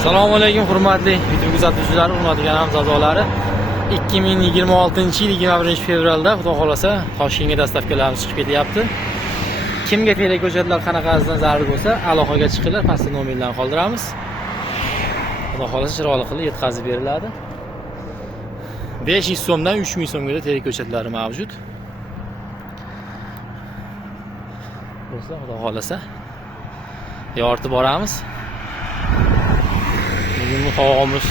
Assalomu alaykum hurmatli video kuzatuvchilar, hurmatli kanalimiz a'zolari. 2026-yil 21-fevralda xudo xolasa Toshkentga dastavkalarimiz chiqib ketyapti. Kimga kerak ko'chatlar qanaqasidan zarur bo'lsa, aloqaga chiqinglar, pastda nomerlarni qoldiramiz. Xudo xolasa chiroyli qilib yetkazib beriladi. 500 so'mdan 3000 so'mgacha terak ko'chatlari mavjud. Bo'lsa, xudo xolasa yoritib boramiz. Bugun havomiz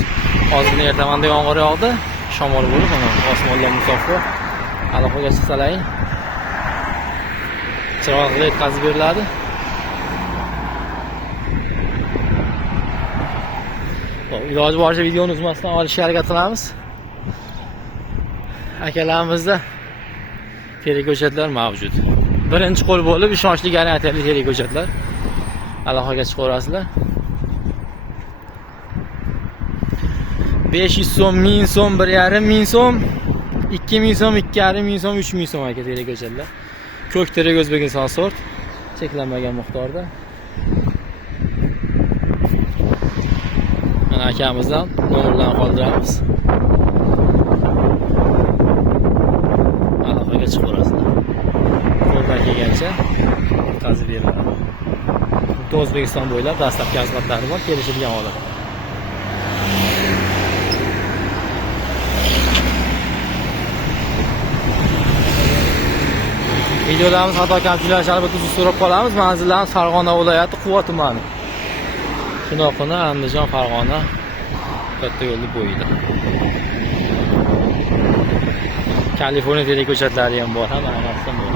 hozir ertamanda yomg'ir yog'di, shamol bo'lib, mana osmonlar musaffo. Aloqaga chiqsalaring, chiroyli yetkazib beriladi. Iloji boricha videoni uzmasdan olishga harakat qilamiz. Akalarimizda terak ko'chatlar mavjud. Birinchi qo'l bo'lib ishonchli garantiyali terak ko'chatlar. Aloqaga chiqaverasizlar. 500 so'm, 1000 so'm, 1500 so'm, 2000 so'm, 2500 so'm, 3000 so'm aka terak ko'chatlar. Ko'k terak O'zbekiston sort, cheklanmagan miqdorda. Mana akamizdan nomerlarni qoldiramiz. Aloqaga chiqaverasizlar. Qo'ldan kelgancha yetkazib beriladi. Butun O'zbekiston bo'ylab dastlabki xizmatlari bor, kelishilgan holatda. Videolarimiz xato kamchiliklar albatta uzr so'rab qolamiz. Manzillarimiz Farg'ona viloyati Quva tumani. Shundoqqina Andijon Farg'ona katta yo'lni bo'yida. Kaliforniya terak ko'chatlari ham bor, hamma narsasi bor.